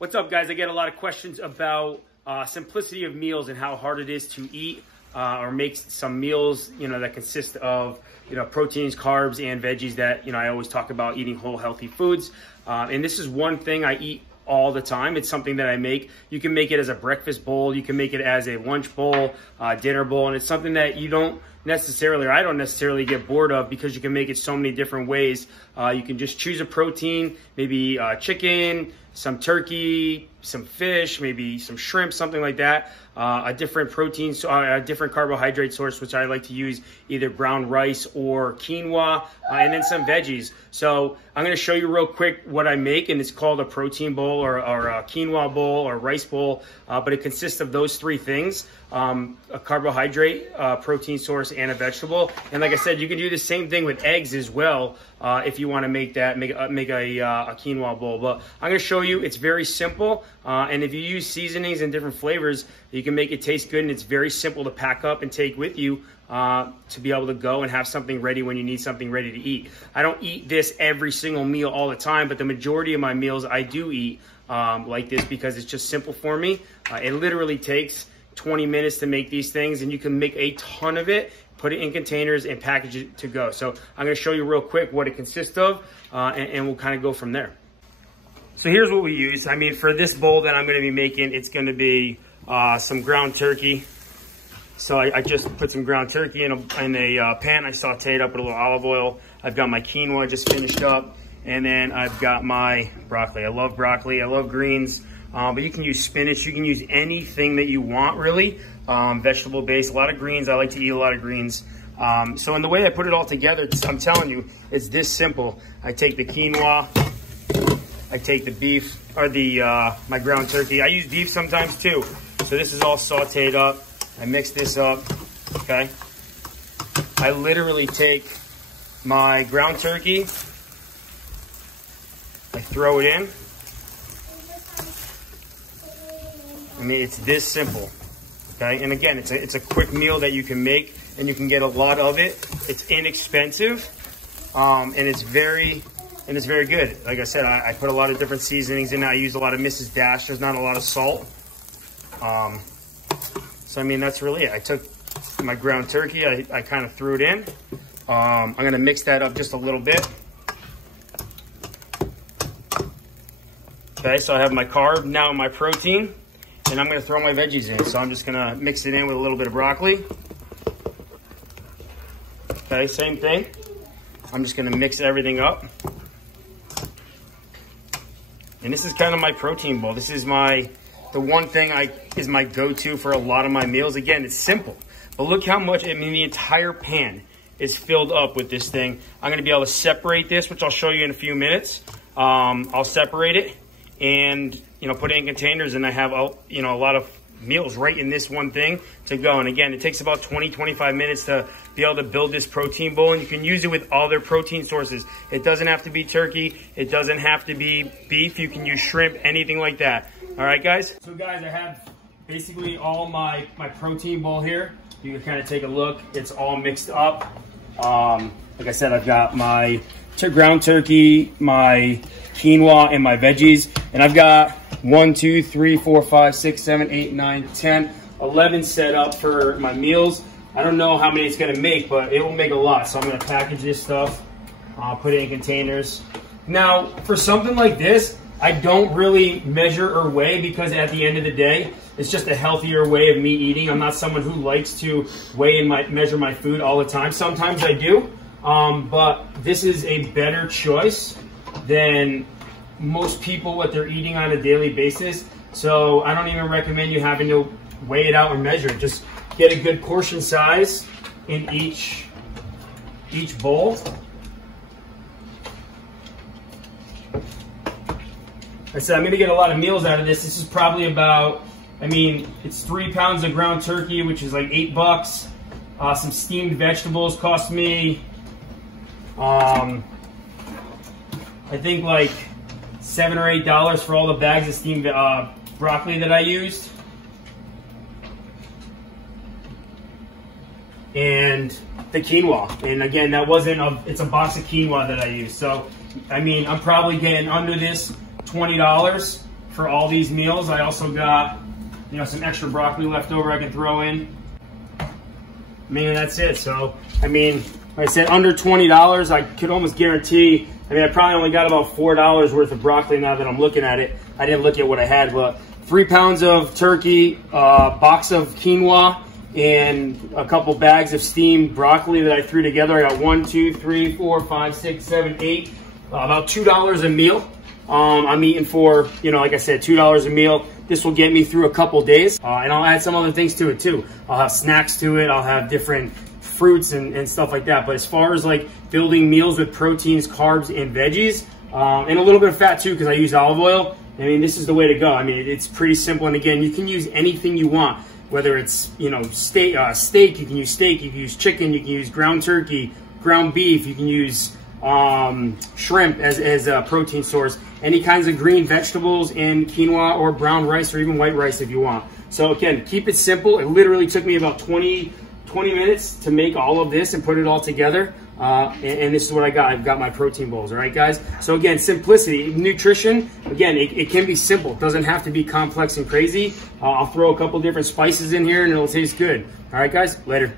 What's up, guys? I get a lot of questions about simplicity of meals and how hard it is to eat or make some meals, that consist of, proteins, carbs, and veggies that, I always talk about eating whole, healthy foods. And this is one thing I eat all the time. It's something that I make. You can make it as a breakfast bowl. You can make it as a lunch bowl, dinner bowl. And it's something that I don't necessarily get bored of because you can make it so many different ways. You can just choose a protein, maybe chicken, some turkey, some fish, maybe some shrimp, something like that. A different protein, a different carbohydrate source, which I like to use either brown rice or quinoa, and then some veggies. So I'm going to show you real quick what I make, and it's called a protein bowl or a quinoa bowl or rice bowl, but it consists of those three things: a carbohydrate, protein source, and a vegetable. And like I said, you can do the same thing with eggs as well if you want to make a quinoa bowl. But I'm going to show you. It's very simple, and if you use seasonings and different flavors, you can make it taste good, and it's very simple to pack up and take with you to be able to go and have something ready when you need something ready to eat. I don't eat this every single meal all the time, but the majority of my meals I do eat like this because it's just simple for me. It literally takes 20 minutes to make these things, and you can make a ton of it, put it in containers, and package it to go. So I'm going to show you real quick what it consists of, and we'll kind of go from there. So here's what we use. For this bowl that I'm going to be making, it's going to be some ground turkey. So I just put some ground turkey in a pan. I sauteed up with a little olive oil. I've got my quinoa just finished up. And then I've got my broccoli. I love broccoli. I love greens. But you can use spinach. You can use anything that you want, really. Vegetable based. A lot of greens. I like to eat a lot of greens. So in the way I put it all together, I'm telling you, it's this simple. I take the quinoa. I take the beef, or my ground turkey. I use beef sometimes too. So this is all sauteed up. I mix this up, okay? I literally take my ground turkey, I throw it in. It's this simple, okay? And again, it's a quick meal that you can make, and you can get a lot of it. It's inexpensive, and it's very good. Like I said, I put a lot of different seasonings in it. I use a lot of Mrs. Dash. There's not a lot of salt. So that's really it. I took my ground turkey. I kind of threw it in. I'm going to mix that up just a little bit. Okay, so I have my carb, now my protein, and I'm going to throw my veggies in. So I'm just going to mix it in with a little bit of broccoli. Okay, same thing. I'm just going to mix everything up. And this is kind of my protein bowl. This is the one thing is my go-to for a lot of my meals. Again, it's simple, but look how much, the entire pan is filled up with this thing. I'm gonna be able to separate this, which I'll show you in a few minutes. I'll separate it and, put it in containers, and I have, a lot of meals right in this one thing to go. And again, it takes about 20-25 minutes to be able to build this protein bowl, and you can use it with other protein sources. It doesn't have to be turkey. It doesn't have to be beef. You can use shrimp, anything like that. All right, guys? So guys, I have basically all my protein bowl here. You can kind of take a look. It's all mixed up. Like I said, I've got my ground turkey, my quinoa, and my veggies. And I've got 1, 2, 3, 4, 5, 6, 7, 8, 9, 10, 11 set up for my meals. I don't know how many it's gonna make, but it will make a lot. So I'm gonna package this stuff, put it in containers. Now, for something like this, I don't really measure or weigh, because at the end of the day, it's just a healthier way of me eating. I'm not someone who likes to weigh and measure my food all the time. Sometimes I do, but this is a better choice than most people what they're eating on a daily basis. So I don't even recommend you having to weigh it out or measure it. Just get a good portion size in each bowl. I said I'm going to get a lot of meals out of this. This is probably about, it's 3 pounds of ground turkey, which is like $8. Some steamed vegetables cost me, I think like $7 or $8 for all the bags of steamed broccoli that I used. And the quinoa. And again, that wasn't it's a box of quinoa that I used. So, I'm probably getting under this $20 for all these meals. I also got, you know, some extra broccoli left over I can throw in. I mean, that's it. So, I mean, like I said, under $20, I could almost guarantee, I mean, I probably only got about $4 worth of broccoli now that I'm looking at it. I didn't look at what I had, but 3 pounds of turkey, box of quinoa, and a couple bags of steamed broccoli that I threw together. I got 1, 2, 3, 4, 5, 6, 7, 8, about $2 a meal. I'm eating for, you know, like I said, $2 a meal. This will get me through a couple days, and I'll add some other things to it too. I'll have snacks to it. I'll have different fruits and stuff like that. But as far as like building meals with proteins, carbs, and veggies, and a little bit of fat too, because I use olive oil, I mean, this is the way to go. I mean, it's pretty simple. And again, you can use anything you want, whether it's, you know, steak, you can use steak, you can use chicken, you can use ground turkey, ground beef, you can use shrimp as a protein source, any kinds of green vegetables, and quinoa or brown rice or even white rice if you want. So again, keep it simple. It literally took me about 20 minutes to make all of this and put it all together. And this is what I got. I've got my protein bowls. All right, guys. So again, simplicity, nutrition. Again, it can be simple. It doesn't have to be complex and crazy. I'll throw a couple different spices in here and it'll taste good. All right, guys. Later.